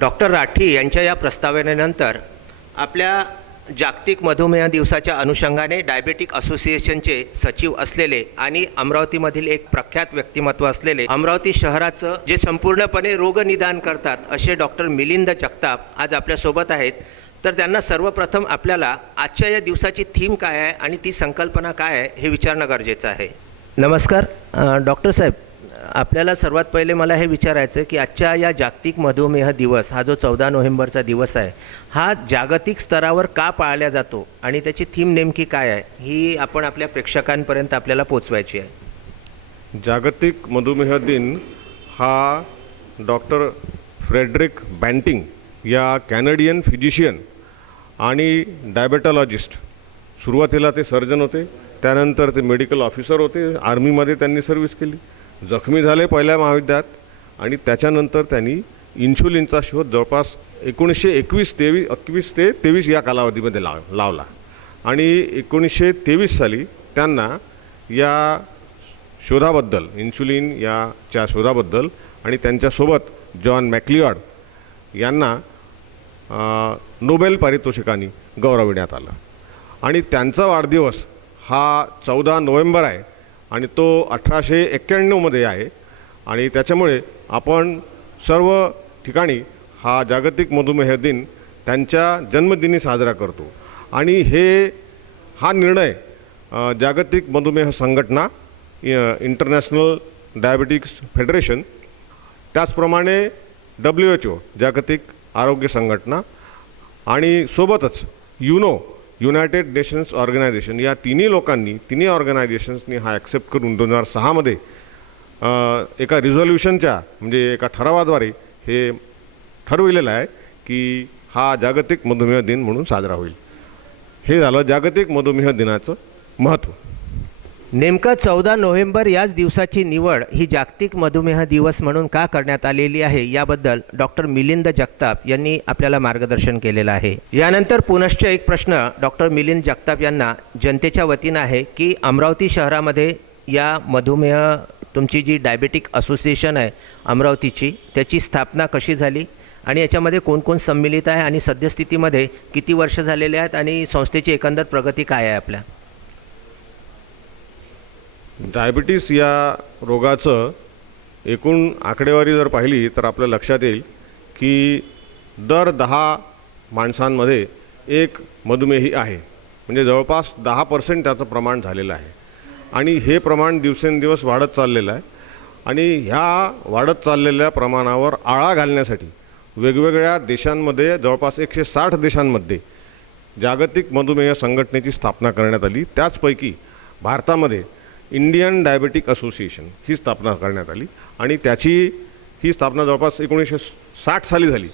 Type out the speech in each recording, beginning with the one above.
Doctor Rathi यांच्या या प्रस्तावनेनंतर आपल्या जागतिक मधुमेह दिवसाच्या अनुषंगाने डायबेटिक असोसिएशनचे सचिव असलेले आणि अमरावतीमधील एक प्रख्यात व्यक्तिमत्व असलेले अमरावती शहराचं जे संपूर्णपणे रोगनिदान करतात असे डॉक्टर मिलिंद जगताप आज आपल्यासोबत आहेत। तर त्यांना सर्वप्रथम आपल्याला आजच्या या दिवसाची थीम काय आहे आणि ती संकल्पना काय आहे हे विचारणं गरजेचं आहे। नमस्कार डॉक्टर साहेब, आपल्याला सर्वात पहिले मला हे विचारायचं की आजच्या या जागतिक मधुमेह दिवस हा जो 14 नोव्हेंबरचा दिवस आहे हा जागतिक स्तरावर का पाळला जातो आणि त्याची थीम नेमकी काय आहे ही आपण आपल्या प्रेक्षकांपर्यंत आपल्याला पोचवायची आहे। जागतिक मधुमेह दिन हा डॉक्टर फ्रेडरिक बँटिंग या कॅनडियन फिजिशियन आणि डायबेटॉलॉजिस्ट, सुरुवातीला ते सर्जन होते, त्यानंतर ते मेडिकल ऑफिसर होते, आर्मीमध्ये त्यांनी सर्व्हिस केली, जखमी झाले पहिल्या महायुद्धात आणि त्याच्यानंतर त्यांनी इन्शुलिनचा शोध जवळपास 1921 ते 23 या कालावधीमध्ये लावला आणि 1923 साली त्यांना या शोधाबद्दल, इन्शुलिन याच्या शोधाबद्दल आणि त्यांच्यासोबत जॉन मॅक्लिऑड यांना नोबेल पारितोषिकाने गौरविण्यात आलं आणि त्यांचा वाढदिवस हा 14 नोव्हेंबर आहे आणि तो 1891 मध्ये आहे आणि त्याच्यामुळे आपण सर्व ठिकाणी हा जागतिक मधुमेह दिन त्यांच्या जन्मदिनी साजरा करतो आणि हा निर्णय जागतिक मधुमेह संघटना, इंटरनॅशनल डायबेटिक्स फेडरेशन, त्याचप्रमाणे WHO जागतिक आरोग्य संघटना आणि सोबतच युनायटेड नेशन्स ऑर्गनायझेशन या तिन्ही ऑर्गनायझेशन्सनी हा ॲक्सेप्ट करून 2006 मध्ये एका रिझोल्युशनच्या म्हणजे एका ठरावाद्वारे हे ठरविलेलं आहे की हा जागतिक मधुमेह दिन म्हणून साजरा होईल। हे झालं जागतिक मधुमेह दिनाचं महत्त्व। नेमका 14 नोव्हेंबर याच दिवसाची निवड ही जागतिक मधुमेह दिवस म्हणून का करण्यात आलेली आहे याबद्दल डॉक्टर मिलिंद जगताप यांनी आपल्याला मार्गदर्शन केलेलं आहे। यानंतर पुनश्च एक प्रश्न डॉक्टर मिलिंद जगताप यांना जनतेच्या वतीनं आहे की अमरावती शहरामध्ये या मधुमेह तुमची जी डायबेटिक असोसिएशन आहे अमरावतीची त्याची स्थापना कशी झाली आणि याच्यामध्ये कोण कोण सम्मिलित आहे आणि सद्यस्थितीमध्ये किती वर्ष झालेले आहेत आणि संस्थेची एकंदर प्रगती काय आहे आपल्या? डायबिटीस या रोगाचं एकूण आकडेवारी जर पाहिली तर आपल्या लक्षात येईल की दर 10 माणसांमध्ये एक मधुमेही आहे, म्हणजे जवळपास 10% त्याचं प्रमाण झालेलं आहे आणि हे प्रमाण दिवसेंदिवस वाढत चाललेलं आहे आणि ह्या वाढत चाललेल्या प्रमाणावर आळा घालण्यासाठी वेगवेगळ्या देशांमध्ये जवळपास 160 देशांमध्ये जागतिक मधुमेह संघटनेची स्थापना करण्यात आली। त्याचपैकी भारतामध्ये इंडियन डायबेटिक असोसिएशन ही स्थापना करण्यात आली आणि ही स्थापना जवळपास 1960 साली झाली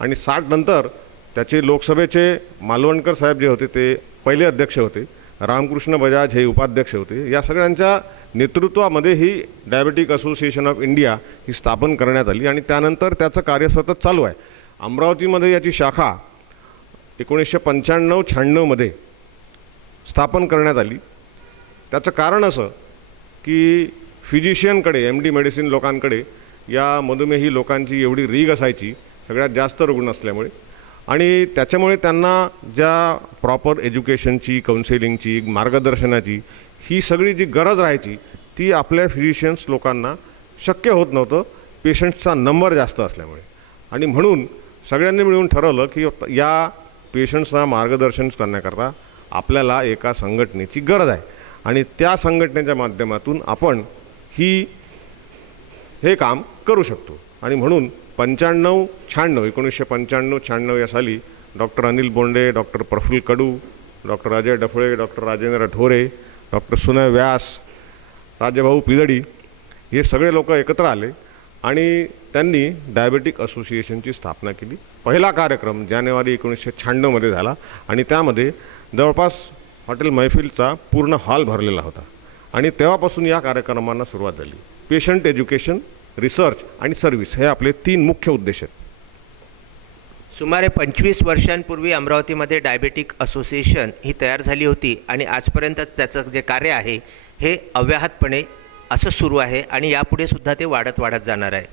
आणि 60 नंतर त्याचे लोकसभेचे मालवणकर साहेब जे होते ते पहिले अध्यक्ष होते, रामकृष्ण बजाज हे उपाध्यक्ष होते। या सगळ्यांच्या नेतृत्वामध्ये ही डायबेटिक असोसिएशन ऑफ इंडिया ही स्थापन करण्यात आली आणि त्यानंतर त्याचं कार्य सतत चालू आहे। अमरावतीमध्ये याची शाखा 1995-96 मध्ये स्थापन करण्यात आली। त्याचं कारण असं की फिजिशियनकडे, MD मेडिसिन लोकांकडे या मधुमेही लोकांची एवढी रीग असायची, सगळ्यात जास्त रुग्ण असल्यामुळे, आणि त्याच्यामुळे त्यांना ज्या प्रॉपर एज्युकेशनची, काउन्सिलिंगची, मार्गदर्शनाची ही सगळी जी गरज राहायची ती आपल्या फिजिशियन्स लोकांना शक्य होत नव्हतं, पेशंट्सचा नंबर जास्त असल्यामुळे। आणि म्हणून सगळ्यांनी मिळून ठरवलं की या पेशंट्सना मार्गदर्शन करण्याकरता आपल्याला एका संघटनेची गरज आहे आणि त्या संघटनेच्या माध्यमातून आपण हे काम करू शकतो। आणि म्हणून 1995-96 या साली डॉक्टर अनिल बोंडे, डॉक्टर प्रफुल्ल कडू, डॉक्टर अजय डफळे, डॉक्टर राजेंद्र ढोरे, डॉक्टर सुनय व्यास, राजेभाऊ पिदडी हे सगळे लोक एकत्र आले आणि त्यांनी डायबेटिक असोसिएशनची स्थापना केली। पहिला कार्यक्रम जानेवारी 1996 मध्ये झाला आणि त्यामध्ये जवळपास हॉटेल महफिलचा पूर्ण हॉल भरलेला होता आणि तेव्हापासून या कार्यक्रमांना सुरुवात झाली। पेशंट एज्युकेशन, रिसर्च आणि सर्व्हिस हे आपले 3 मुख्य उद्देश आहेत। सुमारे 25 वर्षांपूर्वी अमरावतीमध्ये डायबेटिक असोसिएशन ही तयार झाली होती आणि आजपर्यंत त्याचं जे कार्य आहे हे अव्याहतपणे असं सुरू आहे आणि यापुढे सुद्धा ते वाढत जाणार आहे।